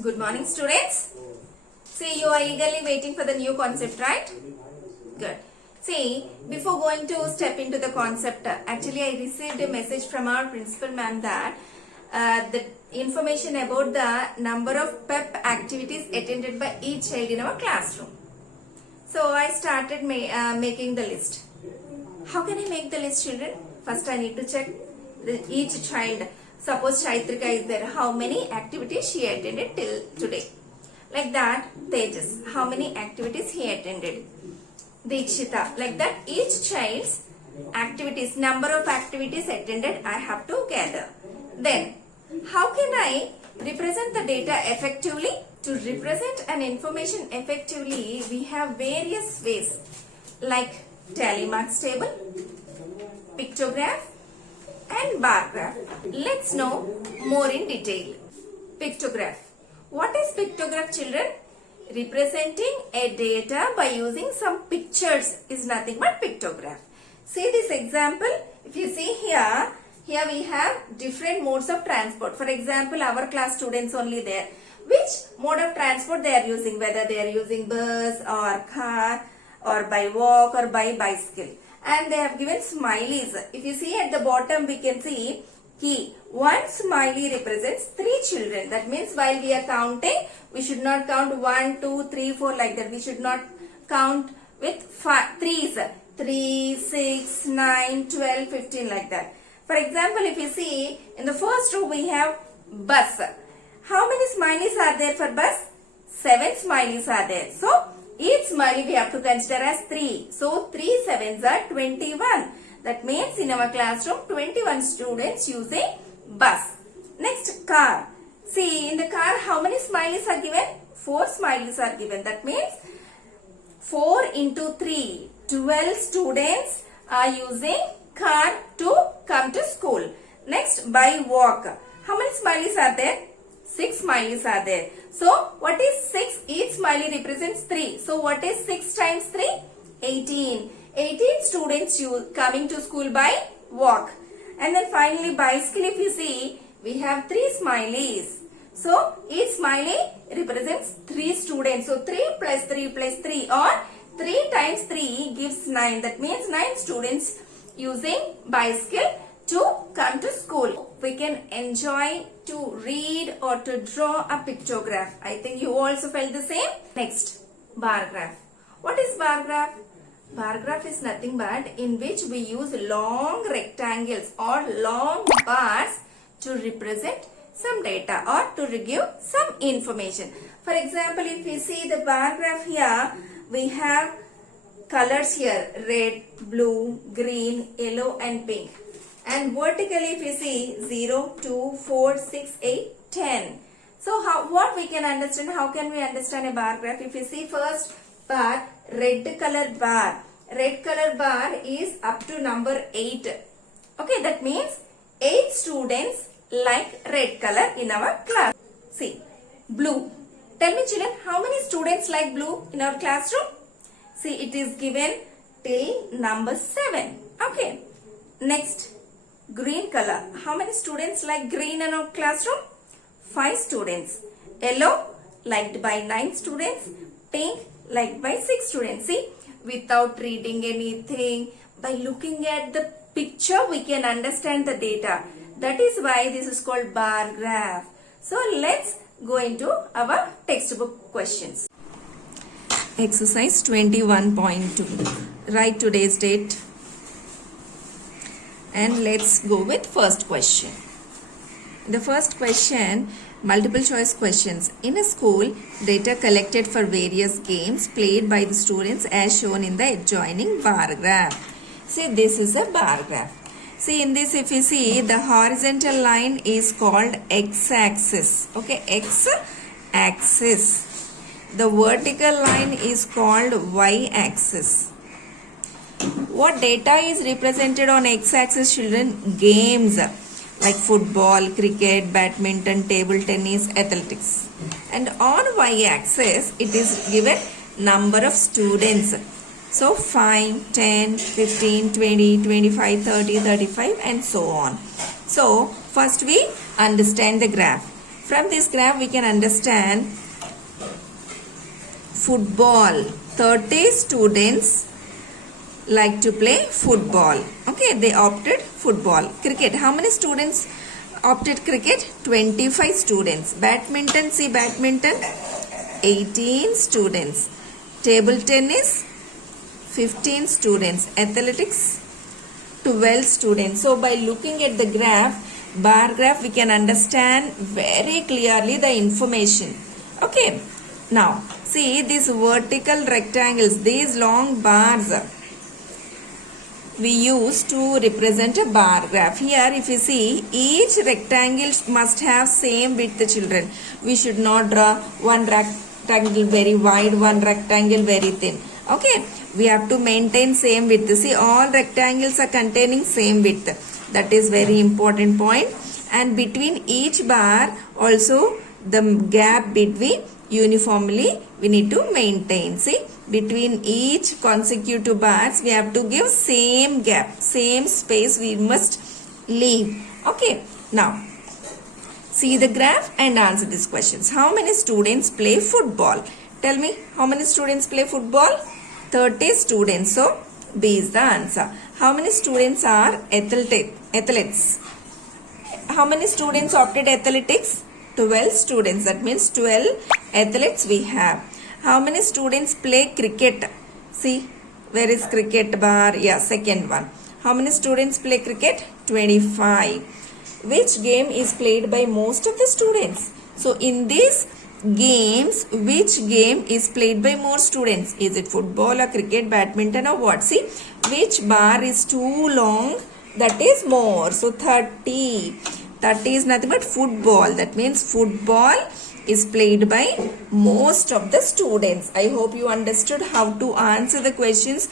Good morning, students. See, you are eagerly waiting for the new concept, right? Good. See, before going to step into the concept, actually I received a message from our principal ma'am that the information about the number of PEP activities attended by each child in our classroom. So I started making the list. How can I make the list, children? First I need to check each child. Suppose Chaitrika is there. How many activities she attended till today? Like that, Tejas. How many activities he attended? Dikshita. Like that, each child's activities, number of activities attended, I have to gather. Then, how can I represent the data effectively? To represent an information effectively, we have various ways like tally marks table, pictograph, and bar graph. Let's know more in detail. Pictograph. What is pictograph, children? Representing a data by using some pictures is nothing but pictograph. See this example. If you see here we have different modes of transport. For example, our class students only there. Which mode of transport they are using? Whether they are using bus or car or by walk or by bicycle. And they have given smileys. If you see at the bottom, we can see key. One smiley represents 3 children. That means while we are counting, we should not count 1, 2, 3, 4 like that. We should not count with 3's. 3, 6, 9, 12, 15 like that. For example, if you see in the first row we have bus. How many smileys are there for bus? 7 smileys are there. So, each smiley we have to consider as 3. So, 3 sevens are 21. That means in our classroom, 21 students using bus. Next, car. See, in the car, how many smileys are given? 4 smileys are given. That means 4 into 3. 12 students are using car to come to school. Next, by walk. How many smileys are there? 6 smileys are there. So, what is 6? Each smiley represents 3. So, what is 6 times 3? 18. 18 students coming to school by walk. And then finally, bicycle, if you see, we have 3 smileys. So, each smiley represents 3 students. So, 3 plus 3 plus 3 or 3 times 3 gives 9. That means 9 students using bicycle to come to school. We can enjoy to read or to draw a pictograph. I think you also felt the same. Next, bar graph. What is bar graph? Bar graph is nothing but in which we use long rectangles or long bars to represent some data or to give some information. For example, if we see the bar graph here, we have colors here, red, blue, green, yellow and pink. And vertically if you see 0, 2, 4, 6, 8, 10. So what we can understand, how can we understand a bar graph? If you see first bar, red color bar. Red color bar is up to number 8. Okay, that means 8 students like red color in our class. See, blue. Tell me children, how many students like blue in our classroom? See, it is given till number 7. Okay. Next, green color. How many students like green in our classroom? 5 students. Yellow liked by 9 students. Pink liked by 6 students. See, without reading anything, by looking at the picture, we can understand the data. That is why this is called bar graph. So, let's go into our textbook questions. Exercise 21.2. Write today's date. And let's go with first question. The first question, multiple choice questions. In a school, data collected for various games played by the students as shown in the adjoining bar graph. See, this is a bar graph. See, in this if you see, the horizontal line is called x-axis. Okay, x-axis. The vertical line is called y-axis. What data is represented on x-axis, children? Games like football, cricket, badminton, table tennis, athletics. And on y-axis, it is given number of students. So 5, 10, 15, 20, 25, 30, 35 and so on. So first we understand the graph. From this graph we can understand football. 30 students like to play football. Okay, they opted football. Cricket, how many students opted cricket? 25 students. Badminton, see badminton, 18 students. Table tennis, 15 students. Athletics, 12 students. So by looking at the graph, bar graph, we can understand very clearly the information. Okay, now see these vertical rectangles, these long bars we use to represent a bar graph. Here if you see, each rectangle must have same width, children. We should not draw one rectangle very wide, one rectangle very thin. Okay, we have to maintain same width. See, all rectangles are containing same width. That is very important point. And between each bar also the gap between uniformly we need to maintain. See, between each consecutive bars we have to give same gap, same space we must leave. Okay, now see the graph and answer these questions. How many students play football? Tell me, how many students play football? 30 students. So B is the answer. How many students are athletes? How many students opted athletics? 12 students. That means 12 athletes we have. How many students play cricket? See, where is cricket bar? Yeah, second one. How many students play cricket? 25. Which game is played by most of the students? So in these games, which game is played by more students? Is it football or cricket, badminton or what? See, which bar is too long? That is more. So 30. 30 is nothing but football. That means football is played by most of the students. I hope you understood how to answer the questions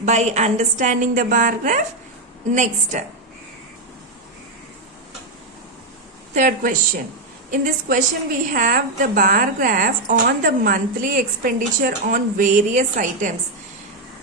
by understanding the bar graph. Next, third question. In this question we have the bar graph on the monthly expenditure on various items.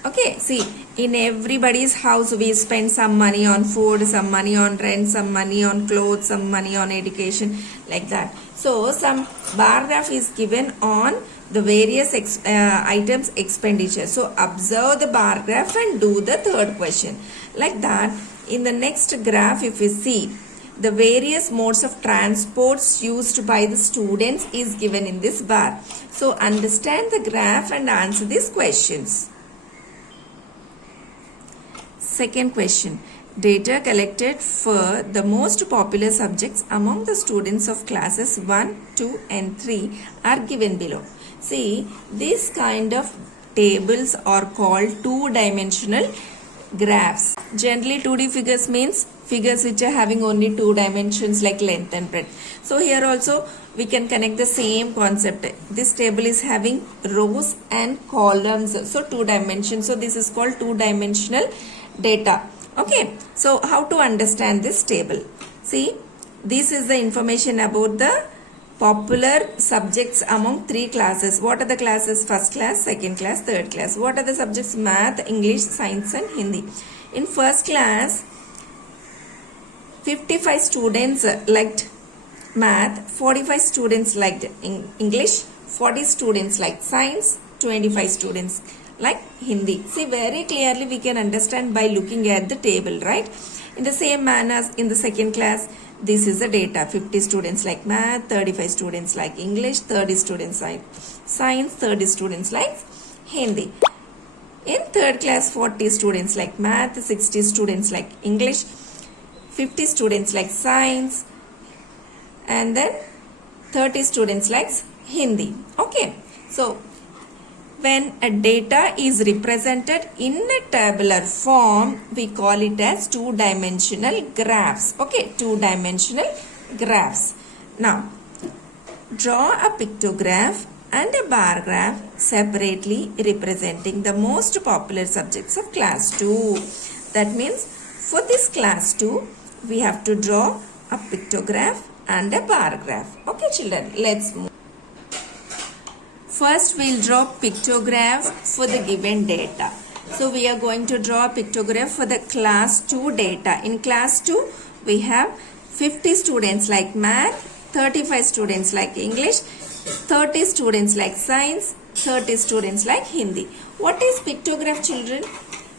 Okay, see, in everybody's house we spend some money on food, some money on rent, some money on clothes, some money on education, like that. So some bar graph is given on the various items expenditure. So observe the bar graph and do the third question. Like that, in the next graph if we see, the various modes of transports used by the students is given in this bar. So understand the graph and answer these questions. Second question. Data collected for the most popular subjects among the students of classes 1, 2 and 3 are given below. See, this kind of tables are called two-dimensional graphs. Generally 2D figures means figures which are having only two dimensions like length and breadth. So here also we can connect the same concept. This table is having rows and columns. So two dimensions. So this is called two-dimensional data. Okay, so how to understand this table? See, this is the information about the popular subjects among three classes. What are the classes? First class, second class, third class. What are the subjects? Math, English, Science and Hindi. In first class, 55 students liked math, 45 students liked English, 40 students liked Science, 25 students like Hindi. See, very clearly we can understand by looking at the table, right? In the same manner as in the second class, this is the data. 50 students like math, 35 students like English, 30 students like Science, 30 students like Hindi. In third class, 40 students like math, 60 students like English, 50 students like Science, and then 30 students like Hindi. Okay, so when a data is represented in a tabular form, we call it as two-dimensional graphs. Okay, two-dimensional graphs. Now, draw a pictograph and a bar graph separately representing the most popular subjects of class 2. That means for this class 2, we have to draw a pictograph and a bar graph. Okay, children, let's move. First, we'll draw pictograph for the given data. So, we are going to draw a pictograph for the class 2 data. In class 2, we have 50 students like math, 35 students like English, 30 students like science, 30 students like Hindi. What is pictograph, children?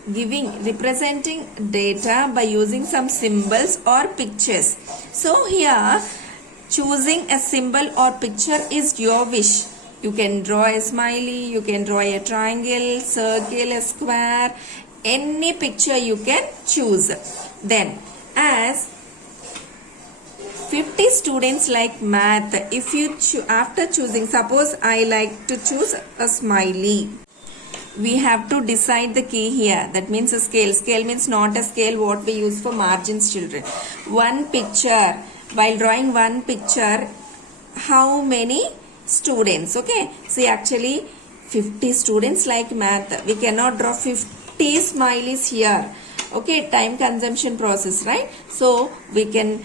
Representing data by using some symbols or pictures. So here choosing a symbol or picture is your wish. You can draw a smiley, you can draw a triangle, circle, a square, any picture you can choose. Then as 50 students like math, if you after choosing, suppose I like to choose a smiley, we have to decide the key here. That means a scale. Scale means not a scale what we use for margins, children. One picture, while drawing one picture, how many students? Okay, see actually 50 students like math. We cannot draw 50 smileys here. Okay, time consumption process, right? So we can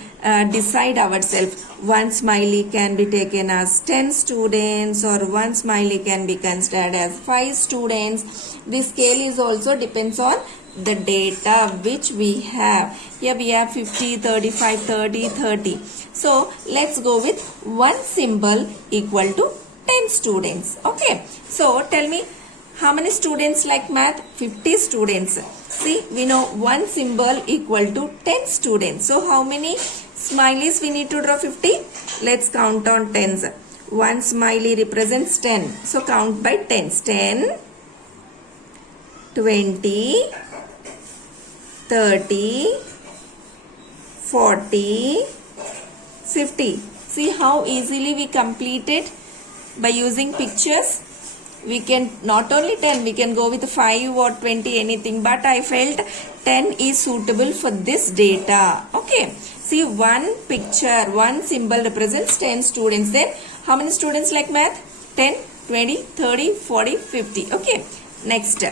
decide ourselves. One smiley can be taken as 10 students, or one smiley can be considered as 5 students. This scale is also depends on the data which we have. Here we have 50, 35, 30, 30. So let's go with one symbol equal to 10 students. Okay, so tell me, how many students like math? 50 students. See, we know one symbol equal to 10 students. So how many smileys we need to draw? 50. Let's count on tens. One smiley represents 10. So count by tens. 10, 20, 30, 40, 50. See how easily we complete it by using pictures. We can not only 10, we can go with 5 or 20, anything, but I felt 10 is suitable for this data. Okay, see, one picture, one symbol represents 10 students. Then how many students like math? 10, 20, 30, 40, 50. Okay, next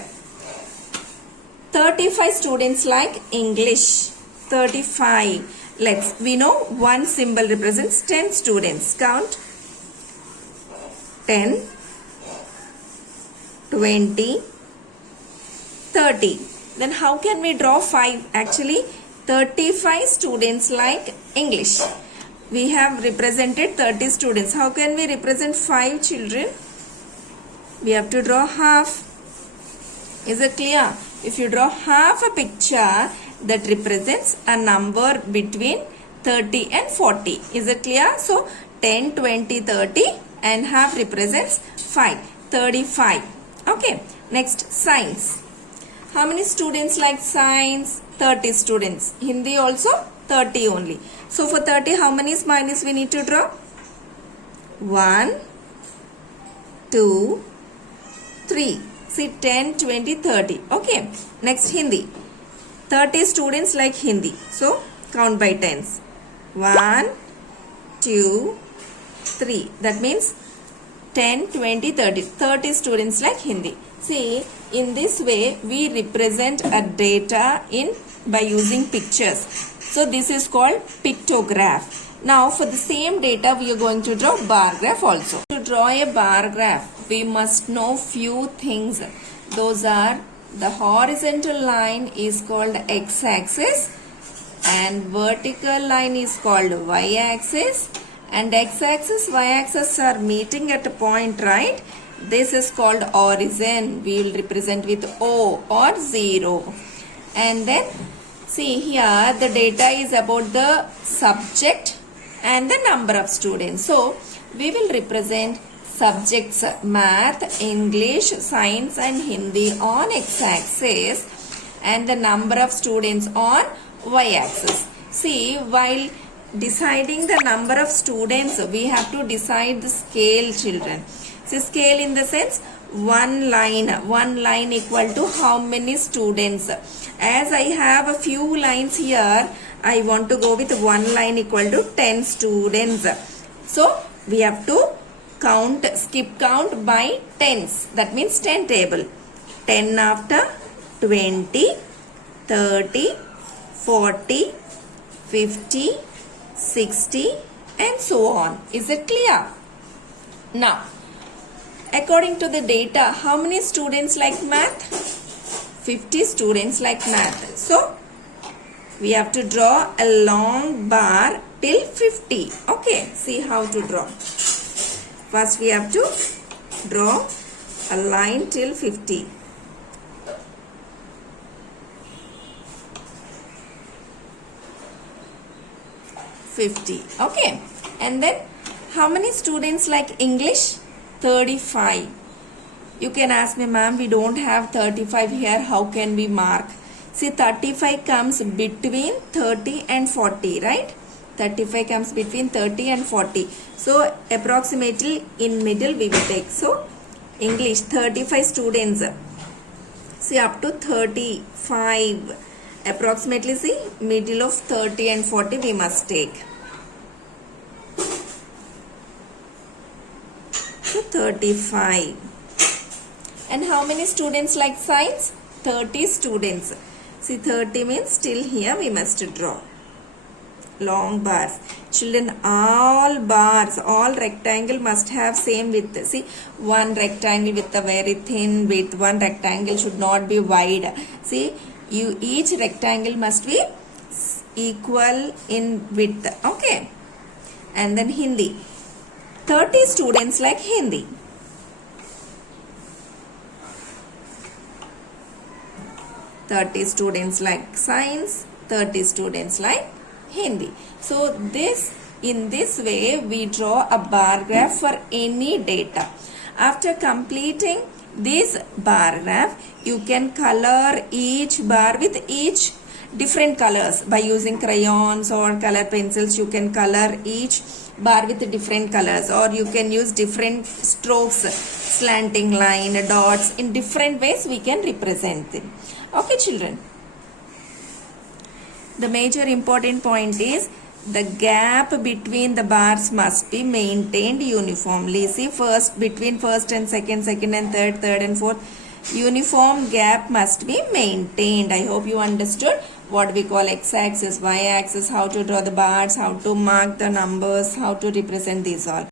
35 students like English. 35. We know one symbol represents 10 students. Count. 10, 20, 30. Then how can we draw 5? Actually 35 students like English. We have represented 30 students. How can we represent 5 children? We have to draw half. Is it clear? If you draw half a picture, that represents a number between 30 and 40. Is it clear? So 10, 20, 30 and half represents 5. 35. Okay, next science. How many students like science? 30 students. Hindi also 30 only. So for 30, how many smileys we need to draw? 1, 2, 3. See 10, 20, 30. Okay, next Hindi. 30 students like Hindi. So count by tens. 1, 2, 3. That means 10, 20, 30. 30 students like Hindi. See, in this way we represent a data by using pictures. So this is called pictograph. Now for the same data we are going to draw bar graph also. To draw a bar graph, we must know few things. Those are, the horizontal line is called x-axis and vertical line is called y-axis, and x-axis, y-axis are meeting at a point, right? This is called origin. We will represent with O or 0. And then see here the data is about the subject and the number of students. So we will represent subjects math, English, science and Hindi on x-axis and the number of students on y-axis. See, while deciding the number of students, we have to decide the scale, children. See, scale in the sense one line equal to how many students. As I have a few lines here, I want to go with one line equal to 10 students. So we have to count, skip count by tens. That means 10 table. 10 after 20, 30, 40, 50, 60 and so on. Is it clear? Now, according to the data, how many students like math? 50 students like math. So, we have to draw a long bar till 50. Okay, see how to draw. First we have to draw a line till 50. Okay, and then how many students like English? 35. You can ask me, ma'am, we don't have 35 here, how can we mark? See, 35 comes between 30 and 40, right? 35 comes between 30 and 40. So, approximately in middle we will take. So, English, 35 students. See, up to 35. Approximately, see, middle of 30 and 40 we must take. So, 35. And how many students like science? 30 students. See, 30 means still here we must draw long bars. Children, all bars, all rectangle must have same width. See, one rectangle with a very thin width, one rectangle should not be wide. See, each rectangle must be equal in width. Okay. And then Hindi. 30 students like Hindi. Students like science, 30 students like Hindi. So in this way we draw a bar graph for any data. After completing this bar graph, you can color each bar with each different colors by using crayons or color pencils. You can color each bar with different colors, or you can use different strokes, slanting line, dots. In different ways we can represent them. Okay, children. The major important point is the gap between the bars must be maintained uniformly. See, between first and second and third and fourth, uniform gap must be maintained. I hope you understood what we call x-axis, y-axis, how to draw the bars, how to mark the numbers, how to represent these all.